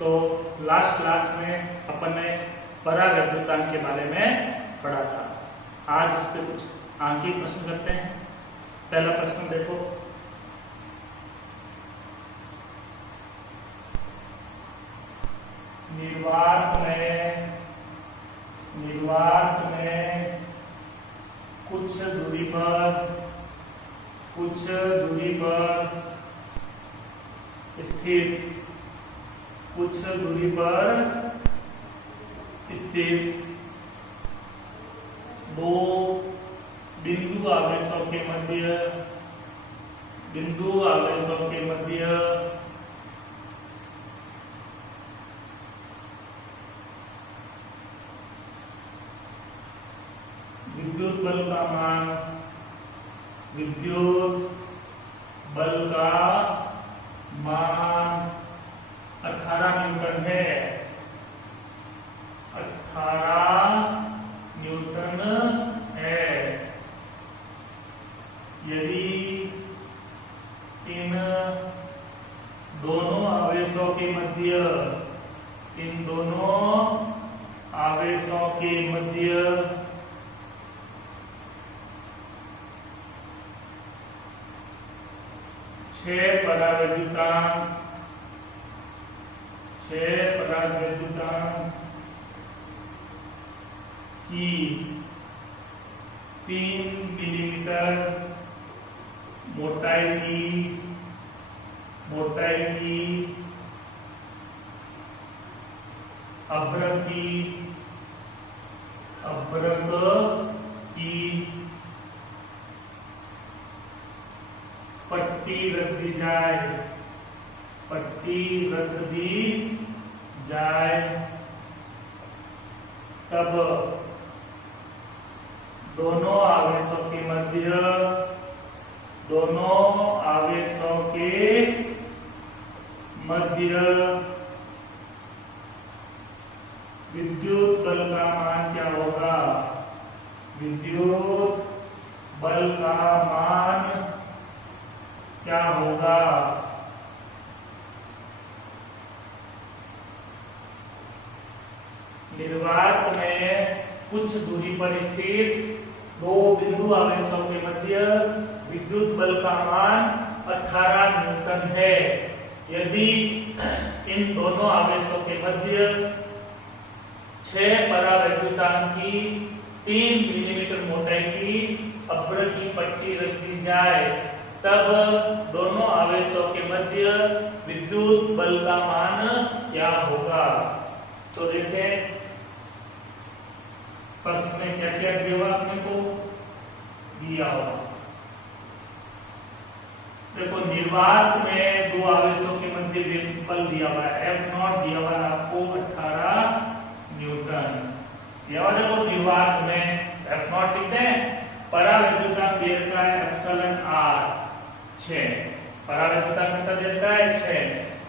तो last class में अपन ने परावैद्युतांक के बारे में पढ़ा था। आज उस पर कुछ आंकिक प्रश्न करते हैं। पहला प्रश्न देखो, निर्वात में कुछ दूरी पर स्थित दो बिंदु आवेशों के मध्य विद्युत बल का मान 18 न्यूटन है। 18 न्यूटन है। यदि इन दोनों आवेशों के मध्य 6 परावैद्युतांक की 3 मिलीमीटर मोटाई की अभ्रक की पट्टी रख दी जाए तब दोनों आवेशों के मध्य विद्युत बल का मान क्या होगा? विद्युत बल का मान क्या होगा? निर्वात में कुछ दूरी पर स्थित दो बिंदु आवेशों के मध्य विद्युत बल का मान 18 न्यूटन है। यदि इन दोनों आवेशों के मध्य 6 परावैद्युतांक की 3 मिलीमीटर मोटाई की अभ्रक की पट्टी रख दी जाए तब दोनों आवेशों के मध्य विद्युत बल का मान क्या होगा? तो देखें प्रश्न में क्या क्या दिया हुआ अपने को दिया हुआ। देखो, निर्वात में दो आवेशों के मध्य बल दिया हुआ है, F0 दिया हुआ है आपको 18 न्यूटन दिया हुआ। देखो, निर्वात में F0 लिखते हैं, परावैद्युतांक दे रखा है एप्सिलॉन R 6, परावैद्युतांक कितना दे रखा है 6।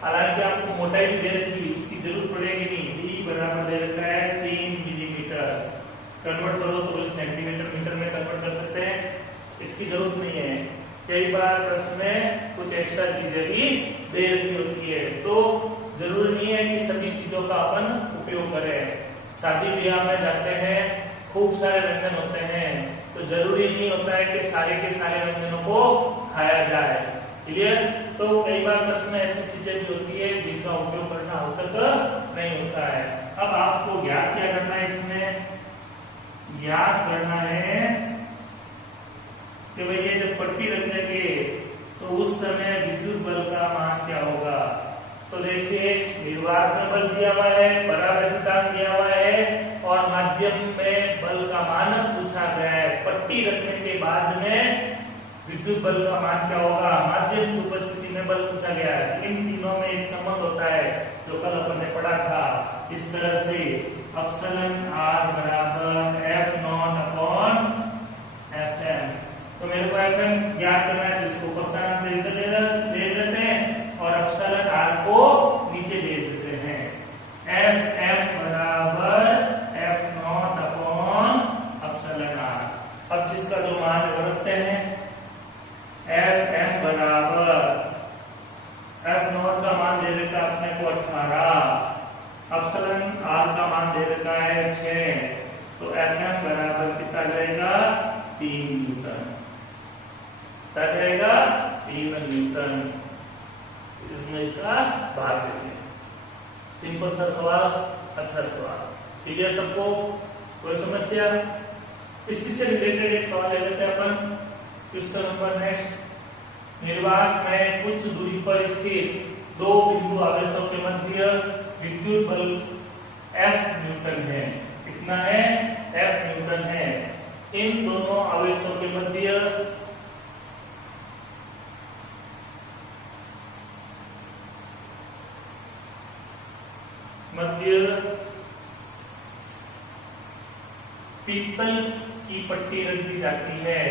हालांकि आपको मोटाई भी दे रखी है, उसकी जरूरत पड़ेगी नहीं। D बराबर दे रखा है 3 मिलीमीटर। कन्वर्ट करो तो सेंटीमीटर मीटर में कन्वर्ट कर सकते हैं, इसकी जरूरत नहीं है। कई बार प्रश्न में कुछ एक्स्ट्रा चीजें भी दे रखी होती है, तो जरूरी नहीं है कि सभी चीजों का अपन उपयोग करें। शादी ब्याह में जाते हैं, खूब सारे व्यंजन होते हैं, तो जरूरी नहीं होता है कि सारे के सारे व्यंजनों को खाया जाए। क्लियर? तो कई बार प्रश्न में ऐसी चीजें भी होती है जिनका उपयोग करना आवश्यक नहीं होता है। अब आपको ज्ञात क्या करना है? इसमें ज्ञात करना है कि भाई ये जब पट्टी रख देंगे तो उस समय विद्युत बल का मान क्या होगा। तो देखिए, निर्वात में बल दिया हुआ है, परावैद्युतांक दिया हुआ है और माध्यम में बल का मान पूछा गया है। पट्टी रखने के बाद में विद्युत बल का मान क्या होगा, माध्यम की उपस्थिति में बल पूछा गया है। इन तीनों में एक संबंध होता है जो कल अपन ने पढ़ा था। इस तरह से एप्सिलॉन R बराबर F0 अपॉन Fm। तो मेरे को Fm ज्ञात करना है, जिसको कक्षांक दे देते हैं और एप्सिलॉन R को नीचे दे देते हैं। Fm बराबर F0 अपॉन एप्सिलॉन R। अब जिसका जो मान रखते हैं, Fm बराबर F0 का मान दे देता है अपने को 18, अपसलन आर का मान दे देता है 6, तो Fm बराबर कितना जाएगा 3 न्यूटन, क्या जाएगा 3 न्यूटन। इसमें इसका भाग देंगे। सिंपल सा सवाल, अच्छा सवाल, ठीक है सबको, कोई समस्या? इसी से रिलेटेड एक सवाल ले लेते हैं अपन। क्वेश्चन नंबर नेक्स्ट, निर्वात में कुछ दूरी पर स्थित दो बिंदु आवेशों के मध्य विद्युत बल F न्यूटन है। कितना है? F न्यूटन है। इन दोनों आवेशों के मध्य पीतल की पट्टी रख दी जाती है,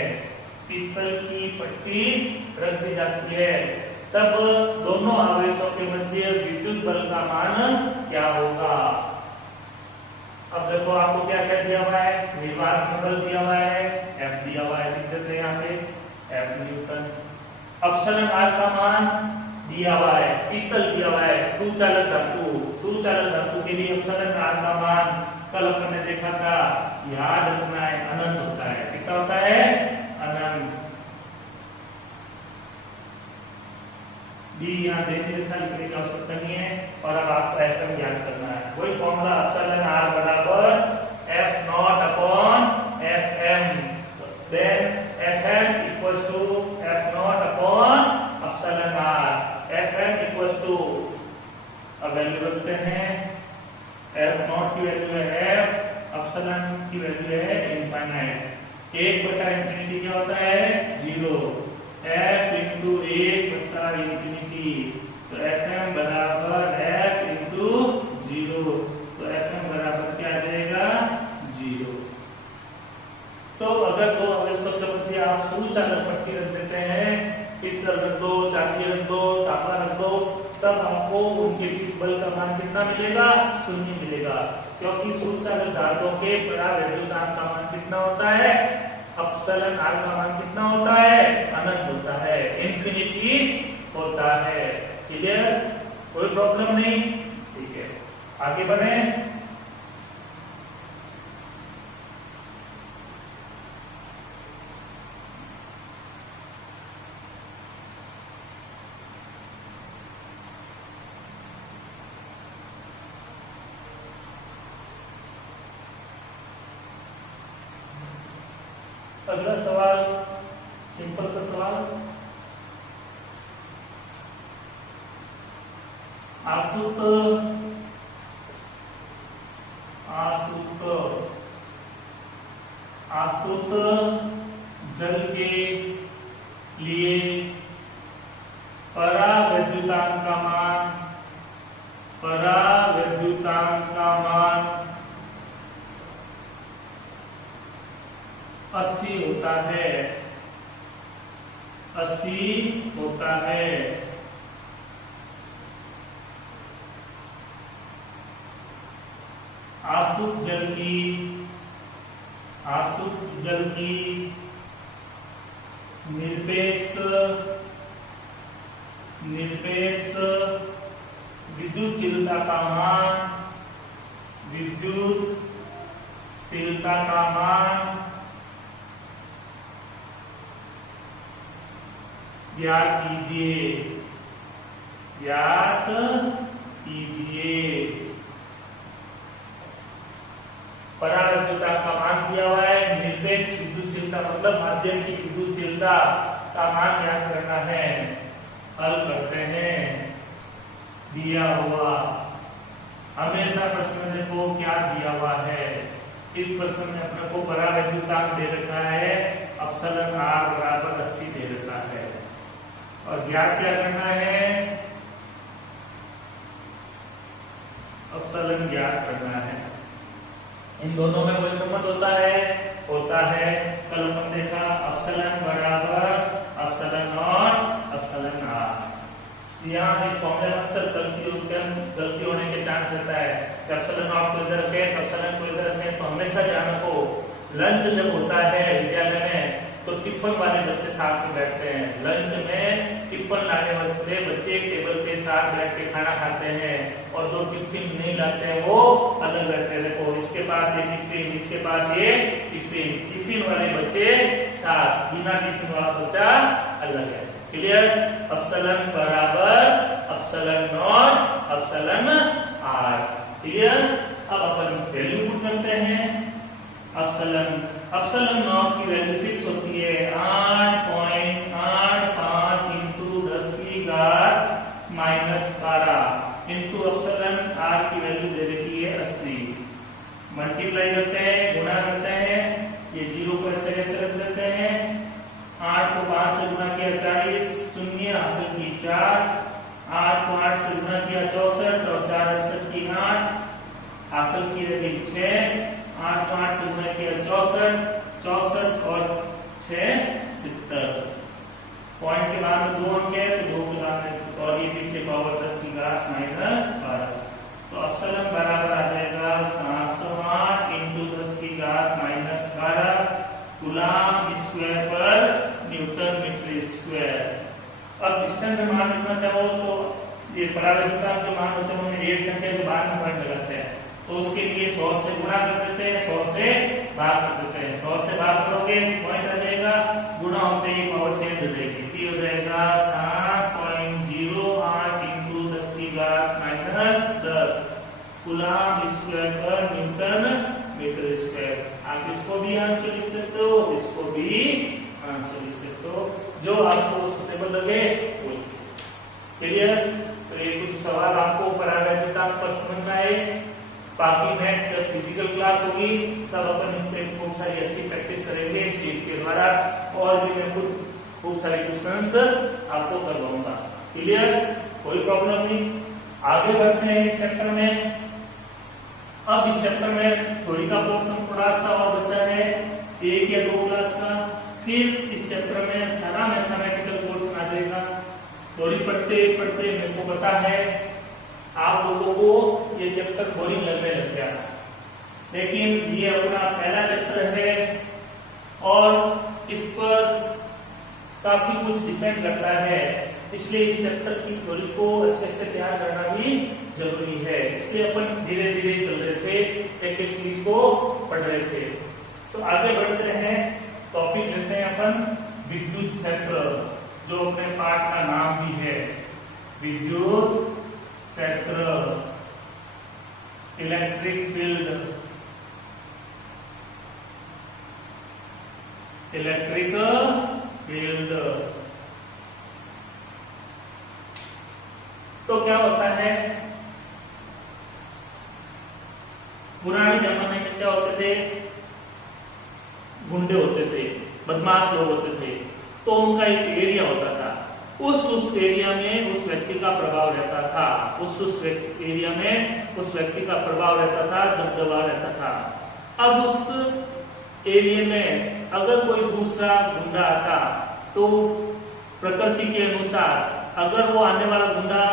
पीतल की पट्टी रख दी जाती है, तब दोनों आवेशों के मध्य विद्युत बल का मान क्या होगा? अब देखो आपको क्या क्या दिया हुआ है, निर्वात में बल दिया हुआ है, F दिया हुआ है, लिख देते हैं यहाँ पे F न्यूटन। अपसरण R का मान दिया हुआ है, पीतल दिया हुआ है, सुचालक धातु, सुचालक धातु के लिए अपसरण R का मान कल अपन ने देखा था, याद रखना है, अनंत होता है। कितना होता है? अनंत। डी यहाँ देखने लिखा, लिखने की आवश्यकता नहीं है। और अब आपको Fm ज्ञात करना है। वही फॉर्मूला, अपसलन R बराबर F not upon Fm, then Fm equals to F not upon epsilon R। Fm equals to, अब वैल्यू रखते हैं, F नॉट की वैल्यू है F, अपसलन की वैल्यू है इनफाइनाइट। 1/इंफिनिटी क्या होता है? 0। F इंटू 1/इंफिनिटी, तो Fm बराबर F इंटू 0, तो Fm बराबर क्या आ जाएगा? 0। तो अगर दो आवेशों के मध्य आप सुचालक पट्टी रख देते हैं, पीतल रख दो, चांदी रख दो, तांबा रख दो, तब आपको उनके बीच बल का मान कितना मिलेगा? 0 मिलेगा, क्योंकि सुचालक धातुओं के परावैद्युतांक का मान कितना होता है? अपसलन R का मान कितना होता है? अनंत होता है, इंफिनिटी होता है। क्लियर? कोई प्रॉब्लम नहीं, ठीक है, आगे बढ़े। अगला सवाल, सिंपल सा सवाल, आसुत जल के लिए परावैद्युतांक का मान 80 होता है, 80 होता है। आसुत जल की निरपेक्ष विद्युतशीलता का मान ज्ञात कीजिए। परावैद्युतांक का मान दिया हुआ है, निरपेक्ष विद्युतशीलता मतलब माध्यम की विद्युतशीलता का मान ज्ञात करना है। हल करते हैं। दिया हुआ, हमेशा प्रश्न में देखो क्या दिया हुआ है। इस प्रश्न में अपने को परावैद्युतांक दे रखा है, अपसलन R बराबर 80 दे रखा है, और ज्ञात क्या करना है? अपसलन ज्ञात करना है। इन दोनों में कोई संबंध होता है? कल अपन देखा, अपसलन बराबर अपसलन नॉट अपसलन R। यहाँ इस फॉर्मूले में अक्सर गलती होने के चांस रहता है कि अपसलन नॉट को इधर रखें, अपसलन को इधर रखें। तो हमेशा ध्यान रखो, लंच जब होता है विद्यालय में, तो टिफिन वाले बच्चे साथ में बैठते हैं, लंच में टिफिन लाने वाले बच्चे टेबल के साथ बैठ के खाना खाते हैं, और जो टिफिन नहीं लाते हैं वो अलग रहते हैं। देखो इसके पास ये टिफिन, इसके पास ये टिफिन, टिफिन वाले बच्चे साथ, बिना टिफिन वाला बच्चा अलग है। क्लियर? एप्सिलॉन बराबर epsilon not epsilon r. Clear? अब अपन वैल्यू पुट करते हैं। एप्सिलॉन नॉट की वैल्यू फिक्स होती है 8.85 इंटू 10 की घात -12 इंटू एप्सिलॉन आर की वैल्यू दे देती है 80। मल्टीप्लाई करते हैं, गुणा करते हैं, ये 0 को ऐसे कैसे रख देते हैं, 8 को 5 से गुणा किया 40, शून्य हासिल की 4, 8 को 8 से गुणा किया 64 और 4 60 की 8 हासिल की रही 6, 8 को 8 से गुणा किया 64, 64 और 6 70। पॉइंट के बाद में 2 अंक है तो 2 के बाद में और ये पीछे पावर 10 की घात -12। तो एप्सिलॉन बराबर आ जाएगा 708 इंटू 10 की घात -12 कूलम स्क्वायर पर न्यूटन मीटर स्क्वायर। अब डिस्टेंस में मान रखना चाहो तो ये परावर्तकता के मान होते हैं उन्हें एक संख्या के बाद में पॉइंट लगाते हैं, तो उसके लिए 100 से गुणा कर देते हैं, 100 से भाग कर देते हैं। 100 से भाग करोगे पॉइंट आ जाएगा, गुणा होते ही पावर चेंज हो जाएगी, हो जाएगा 7.08 इंटू 10 की घात -10 कूलम स्क्वायर पर न्यूटन मीटर स्क्वायर। आप इसको भी आंसर लिख सकते हो, इसको भी आंसर लिख सकते हो, जो आपको सुटेबल लगे वो। क्लियर? तो ये कुछ सवाल आपको परावर्तकता पर समझ में आए। बाकी नेक्स्ट जब फिजिकल क्लास होगी तब अपन इस पे खूब सारी अच्छी प्रैक्टिस करेंगे सीट के द्वारा, और भी मैं खूब सारे क्वेश्चंस आपको करवाऊंगा। क्लियर? कोई प्रॉब्लम नहीं। आगे बढ़ते हैं इस चैप्टर में। अब इस चैप्टर में थ्योरी का पोर्शन थोड़ा सा और बचा है, 1 या 2 क्लास का। फिर इस चैप्टर में सारा मैथमेटिकल पोर्शन आ जाएगा। थ्योरी पढ़ते पढ़ते मेरे को पता है आप लोगों को ये चैप्टर बोरिंग लगने लग गया, लेकिन ये अपना पहला चैप्टर है और इस पर काफी कुछ डिपेंड करता है, इसलिए इस चैप्टर की थ्योरी को अच्छे से तैयार करना भी जरूरी है। इसलिए अपन धीरे धीरे चल रहे थे, एक एक चीज को पढ़ रहे थे। तो आगे बढ़ते हैं, टॉपिक लेते हैं अपन विद्युत क्षेत्र, जो अपने पाठ का नाम भी है, विद्युत क्षेत्र, इलेक्ट्रिक फील्ड, इलेक्ट्रिक फील्ड। तो क्या होता है, पुराने जमाने में क्या होते थे, गुंडे होते थे, बदमाश लोग होते थे, तो उनका एक एरिया होता था, उस एरिया में उस व्यक्ति का प्रभाव रहता था, उस एरिया में उस व्यक्ति का प्रभाव रहता था, दबदबा रहता था। अब उस एरिया में अगर कोई दूसरा गुंडा आता तो प्रकृति के अनुसार अगर वो आने वाला गुंडा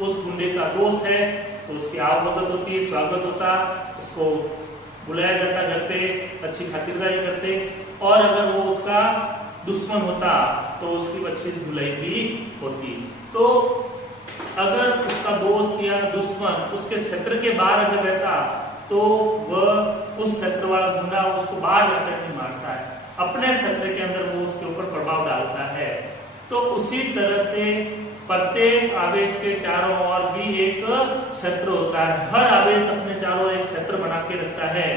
उस गुंडे का दोस्त है तो उसकी आवभगत होती है, स्वागत होता, उसको बुलाया जाता घर पे, अच्छी खातिरदारी करते, और अगर वो उसका दुश्मन होता तो उसकी अच्छी धुलाई भी होती। तो अगर उसका दोस्त या दुश्मन उसके क्षेत्र के बाहर अगर रहता तो वह उस क्षेत्र वाला गुंडा उसको बाहर जाकर नहीं मारता है, अपने क्षेत्र के अंदर वो उसके ऊपर प्रभाव डालता है। तो उसी तरह से प्रत्येक आवेश के चारों ओर भी एक क्षेत्र होता है, हर आवेश अपने चारों एक क्षेत्र बना के रखता है,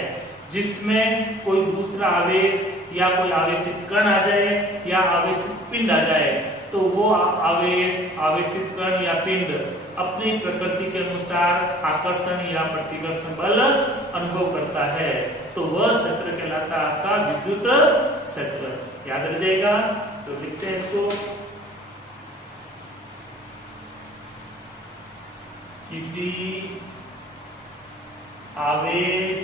जिसमें कोई दूसरा आवेश या कोई आवेशित कण आ जाए या आवेशित पिंड आ जाए तो वो आवेश, आवेशित कण या पिंड अपनी प्रकृति के अनुसार आकर्षण या प्रतिकर्षण बल अनुभव करता है, तो वह क्षेत्र कहलाता है आपका विद्युत क्षेत्र। याद रह जाएगा, तो लिखते हैं इसको, किसी आवेश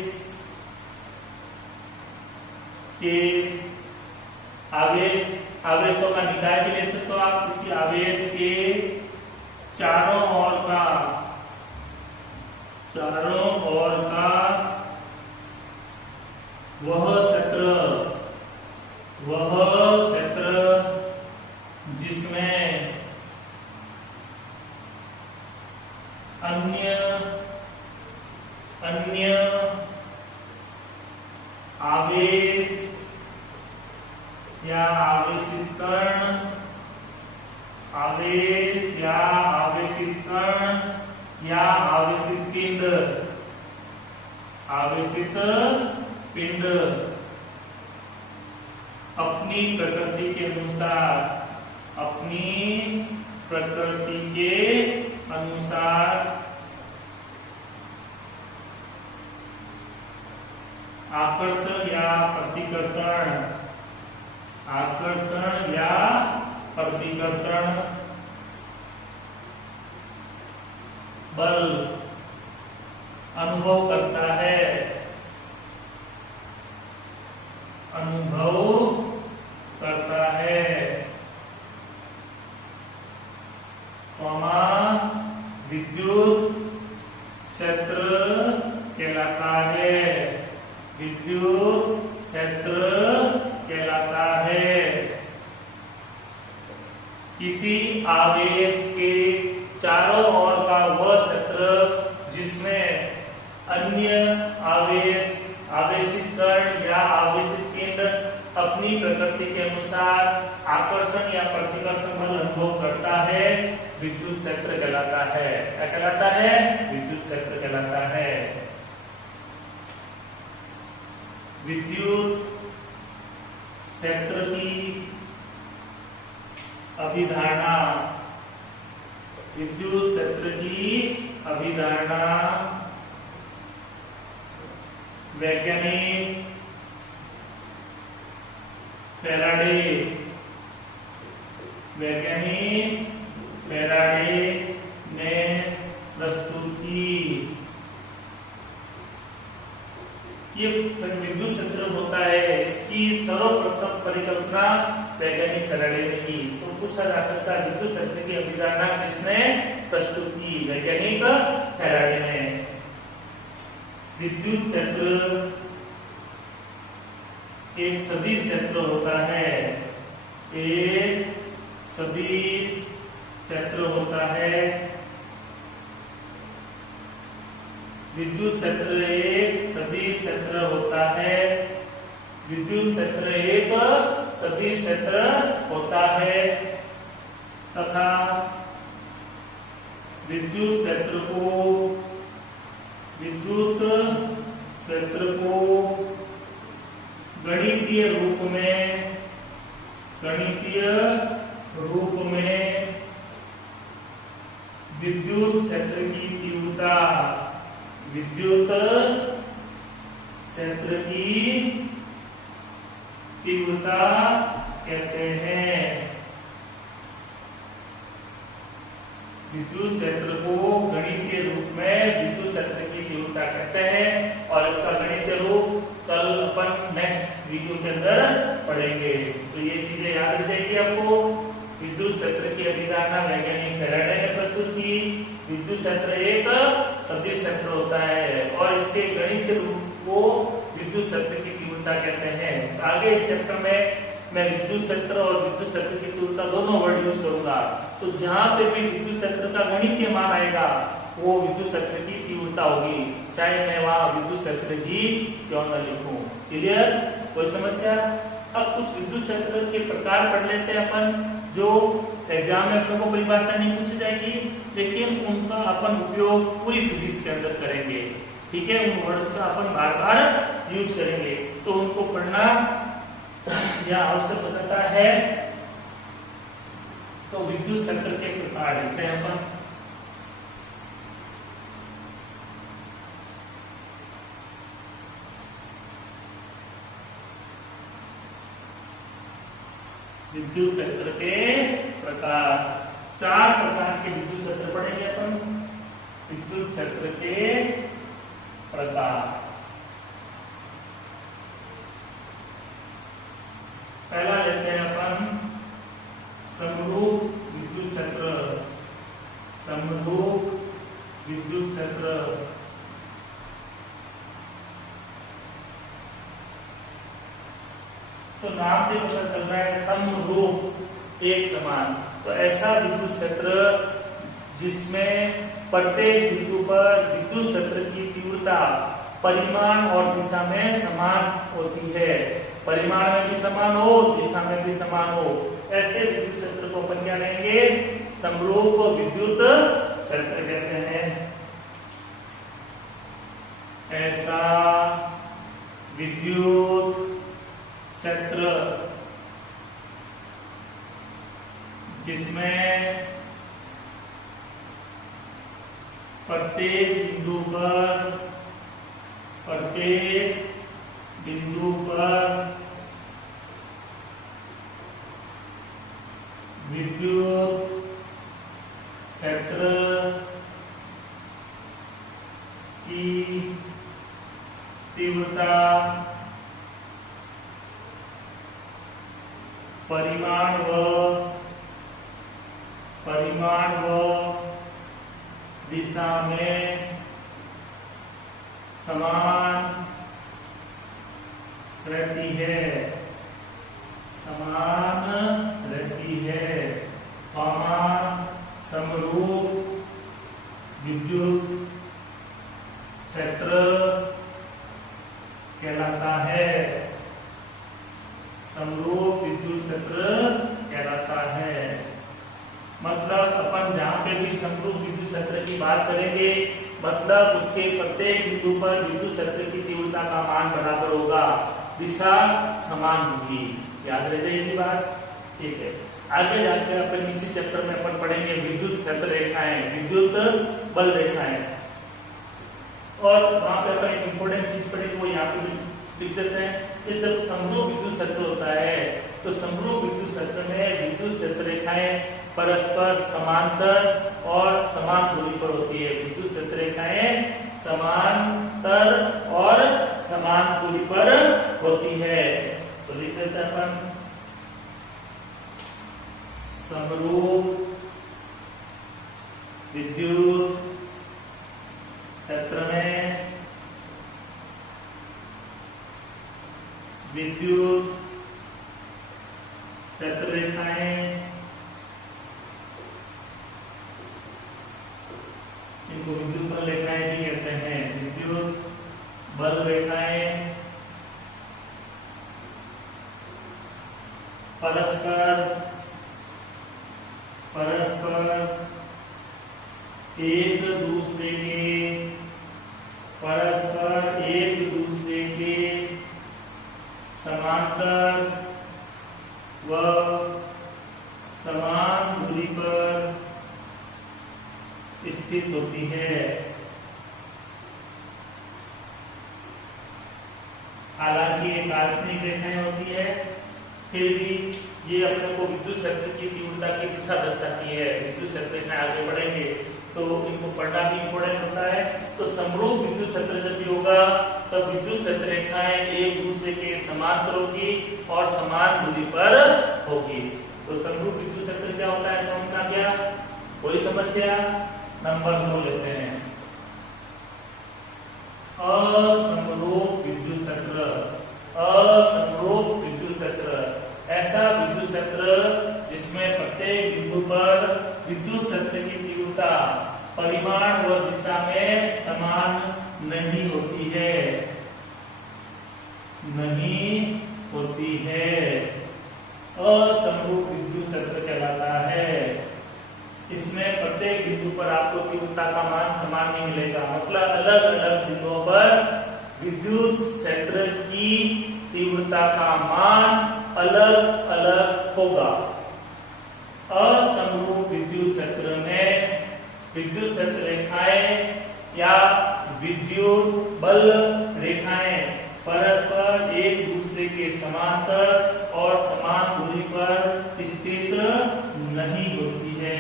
के आवेशों का निकाय भी ले सकते हो आप, किसी आवेश के चारों ओर का वह क्षेत्र अन्य आवेश या आवेशित कण, आवेश या आवेशित कण या आवेशित पिंड, आवेशित पिंड अपनी प्रकृति के अनुसार, अपनी प्रकृति के अनुसार आकर्षण या प्रतिकर्षण, आकर्षण या प्रतिकर्षण बल अनुभव करता है, अनुभव करता है, विद्युत क्षेत्र कहलाता है, विद्युत क्षेत्र कहलाता है। किसी आवेश के चारों ओर का वह क्षेत्र जिसमें अन्य आवेश, आवेशित कण या आवेशित पिंड अपनी प्रकृति के अनुसार आकर्षण या प्रतिकर्षण बल अनुभव करता है, विद्युत क्षेत्र कहलाता है। क्या कहलाता है? विद्युत क्षेत्र कहलाता है। विद्युत क्षेत्र की अभिधारणा, विद्युत क्षेत्र की अभिधारणा वैज्ञानिक फैराडे, वैज्ञानिक फैराडे ने प्रस्तुत की। ये विद्युत क्षेत्र होता है, इसकी सर्वप्रथम परिकल्पना वैज्ञानिक फैराडे ने की। तो पूछा जा सकता है विद्युत क्षेत्र की अभिधारणा किसने प्रस्तुत की? वैज्ञानिक फैराडे ने। विद्युत क्षेत्र एक सदिश क्षेत्र होता है, एक सदिश क्षेत्र होता है। विद्युत क्षेत्र एक सदिश क्षेत्र होता है, विद्युत क्षेत्र एक सदिश क्षेत्र होता है तथा विद्युत क्षेत्र को गणितीय रूप में विद्युत क्षेत्र की तीव्रता, विद्युत क्षेत्र की तीव्रता कहते हैं। विद्युत क्षेत्र को गणितीय रूप में विद्युत क्षेत्र की तीव्रता कहते हैं और इसका गणितीय रूप कल अपन नेक्स्ट वीडियो के अंदर पढ़ेंगे। तो ये चीजें याद रख जाएगी आपको। विद्युत क्षेत्र की अभिधारणा वैज्ञानिक फैराडे ने प्रस्तुत की। विद्युत क्षेत्र एक सदिश क्षेत्र होता है और इसके गणितीय रूप को विद्युत क्षेत्र की तीव्रता कहते हैं। तो आगे इस चैप्टर में मैं विद्युत क्षेत्र और विद्युत क्षेत्र की तीव्रता दोनों वर्ड यूज करूंगा। तो जहां पे भी विद्युत क्षेत्र का गणितीय मान आएगा वो विद्युत क्षेत्र की तीव्रता होगी, चाहे मैं वहां विद्युत क्षेत्र ही क्यों न लिखूं। क्लियर? कोई समस्या? अब कुछ विद्युत क्षेत्र के प्रकार पढ़ लेते हैं अपन, जो एग्जाम में अपने को परिभाषा नहीं पूछी जाएगी लेकिन उनका अपन उपयोग पूरी फिजिक्स के अंदर करेंगे। ठीक है? उन वर्ड्स का अपन बार बार यूज करेंगे तो उनको पढ़ना यह आवश्यक बताता है। तो विद्युत क्षेत्र के प्रकार लिखते हैं अपन। विद्युत क्षेत्र के प्रकार, 4 प्रकार के विद्युत क्षेत्र पढ़ेंगे अपन। विद्युत क्षेत्र के प्रकार, पहला लेते हैं अपन समरूप विद्युत क्षेत्र। समरूप विद्युत क्षेत्र तो नाम से पता चल रहा है समरूप, एक समान। तो ऐसा विद्युत क्षेत्र जिसमें प्रत्येक बिंदु पर विद्युत क्षेत्र की तीव्रता परिमाण और दिशा में समान होती है। परिमाण में भी समान हो, दिशा में भी समान हो, ऐसे विद्युत क्षेत्र को अपन क्या कहेंगे? समरूप विद्युत क्षेत्र कहते हैं। ऐसा विद्युत क्षेत्र जिसमें प्रत्येक बिंदु पर विद्युत क्षेत्र की तीव्रता परिमाण व दिशा में समान रहती है, समरूप विद्युत क्षेत्र कहलाता है। समरूप विद्युत क्षेत्र कहलाता है। मतलब अपन जहाँ पे भी समरूप विद्युत क्षेत्र की बात करेंगे, मतलब उसके प्रत्येक बिंदु पर विद्युत क्षेत्र की तीव्रता का मान बराबर होगा, दिशा समान होगी। याद रह जाएगी बात, ठीक है। आगे जाकर अपन इसी चैप्टर में अपन पढ़ेंगे विद्युत क्षेत्र रेखाएं, विद्युत बल रेखाएं, और वहां पे अपन एक इंपोर्टेंट चीज पढ़ेंगे, वो यहाँ पे भी लिख देते हैं। ये जब समरूप विद्युत क्षेत्र होता है तो समरूप विद्युत क्षेत्र में विद्युत क्षेत्र रेखाएं परस्पर समांतर और समान दूरी पर होती है। विद्युत क्षेत्र रेखाएं समांतर और समान दूरी पर होती है। तो लिख देते हैं अपन समरूप विद्युत क्षेत्र में विद्युत क्षेत्र रेखाएं, इनको विद्युत बल रेखाएं भी कहते हैं। विद्युत बल रेखाएं परस्पर एक दूसरे के समांतर व समान दूरी पर स्थित होती है। हालांकि ये काल्पनिक रेखाएं होती है, फिर भी ये अपने को विद्युत क्षेत्र की तीव्रता की दिशा दर्शाती है। विद्युत क्षेत्र रेखाएं आगे बढ़ेंगे तो इनको पढ़ना भी इंपोर्टेंट होता है। तो समरूप विद्युत क्षेत्र जब भी होगा तब विद्युत क्षेत्र रेखाएं एक दूसरे के समांतर होगी और समान दूरी पर होगी। तो समरूप विद्युत क्षेत्र क्या होता है, समझना क्या? कोई समस्या? नंबर 2 लेते हैं। असमरूप विद्युत क्षेत्र। असमरूप विद्युत क्षेत्र ऐसा विद्युत क्षेत्र जिसमें प्रत्येक बिंदु पर विद्युत क्षेत्र की तीव्रता परिमाण व दिशा में समान नहीं होती है, असमरूप विद्युत क्षेत्र कहलाता है। इसमें प्रत्येक बिंदु पर आपको तीव्रता का मान समान नहीं मिलेगा, मतलब अलग अलग बिंदुओं पर विद्युत क्षेत्र की तीव्रता का मान अलग अलग होगा। असमरूप विद्युत क्षेत्र में विद्युत क्षेत्र रेखाएं या विद्युत बल रेखाएं परस्पर एक दूसरे के समांतर और समान दूरी पर स्थित नहीं होती है।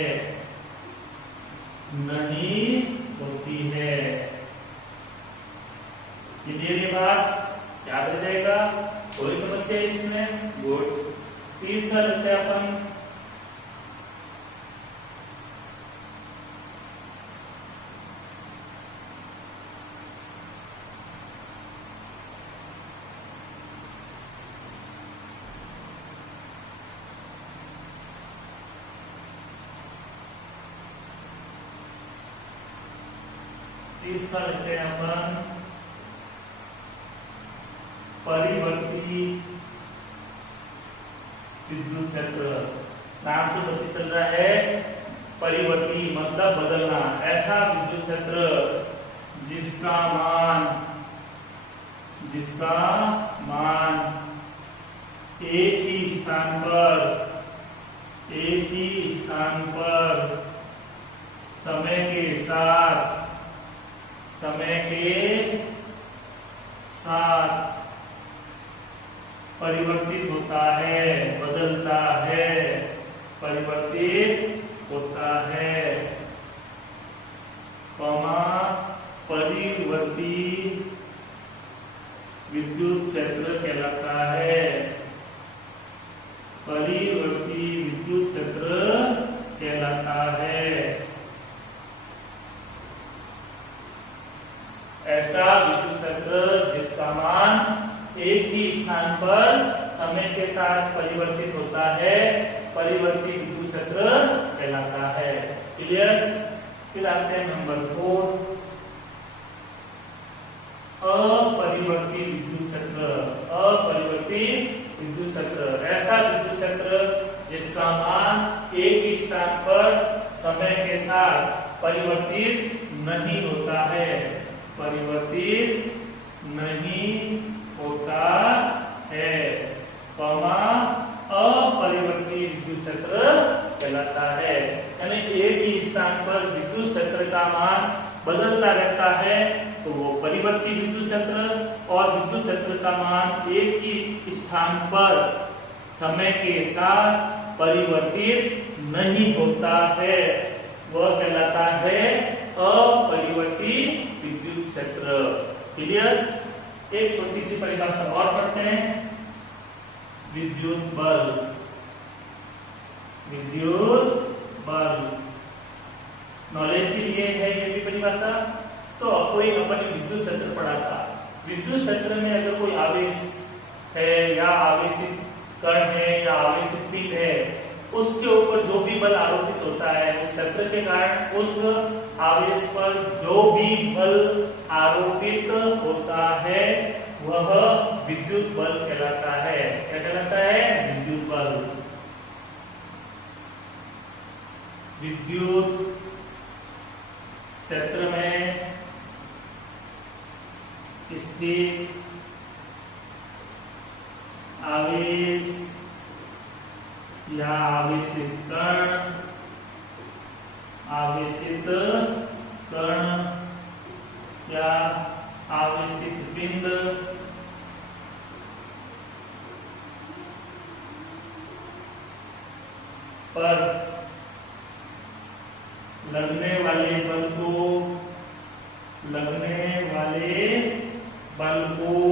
ये बात याद रह जाएगा। कोई समस्या इसमें? गुड। तीसरा लेते हैं अपन तीसरा लेते हैं अपन परिवर्ती विद्युत क्षेत्र। नाम से पता चल रहा है परिवर्ती मतलब बदलना। ऐसा विद्युत क्षेत्र जिसका मान एक ही स्थान पर समय के साथ परिवर्तित होता है, बदलता है, परिवर्तित होता है, परिवर्ती विद्युत क्षेत्र कहलाता है। परिवर्ती विद्युत क्षेत्र कहलाता है। ऐसा विद्युत क्षेत्र जिसका मान एक ही स्थान पर समय के साथ परिवर्तित होता है, परिवर्ती विद्युत क्षेत्र कहलाता है। क्लियर? फिर आते हैं नंबर 4, अपरिवर्ती विद्युत क्षेत्र। अपरिवर्ती विद्युत क्षेत्र ऐसा विद्युत क्षेत्र जिसका मान एक ही स्थान पर समय के साथ परिवर्तित नहीं होता है, परिवर्तित नहीं होता है, अपरिवर्ती विद्युत क्षेत्र कहलाता है। यानी एक ही स्थान पर विद्युत क्षेत्र का मान बदलता रहता है तो वो परिवर्ती विद्युत क्षेत्र, और विद्युत क्षेत्र का मान एक ही स्थान पर समय के साथ परिवर्तित नहीं होता है, वह कहलाता है अपरिवर्ती विद्युत क्षेत्र। क्लियर? एक छोटी सी परिभाषा और पढ़ते हैं। विद्युत बल नॉलेज के लिए है ये भी परिभाषा। तो कोई अपन विद्युत क्षेत्र पढ़ा था। विद्युत क्षेत्र में अगर कोई आवेश है या आवेशित कण है या आवेशित पिंड है, उसके ऊपर जो भी बल आरोपित होता है, उस क्षेत्र के कारण उस आवेश पर जो भी बल आरोपित होता है वह विद्युत बल कहलाता है। क्या कहलाता है? विद्युत बल। विद्युत क्षेत्र में स्थित आवेश या आवेशित कण या आवेशित पिंड पर लगने वाले बल को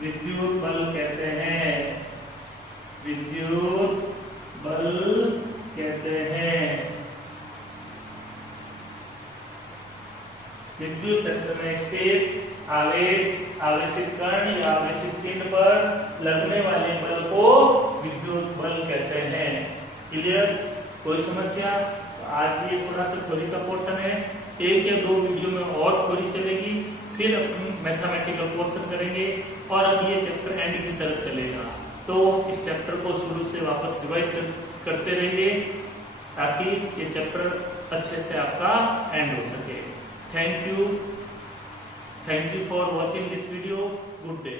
विद्युत बल कहते हैं। विद्युत बल कहते हैं। विद्युत क्षेत्र में स्थित आवेशित कण या आवेशित पिंड पर लगने वाले बल को विद्युत बल कहते हैं। क्लियर? कोई समस्या? आज ये थोड़ा सा थ्योरी का पोर्शन है, एक या दो वीडियो में और थ्योरी चलेगी, फिर अपनी मैथमेटिकल पोर्शन करेंगे और अब ये चैप्टर एंड की तरफ चलेगा। तो इस चैप्टर को शुरू से वापस रिवाइज करते रहिए ताकि ये चैप्टर अच्छे से आपका एंड हो सके। Thank you for watching this video. Good day.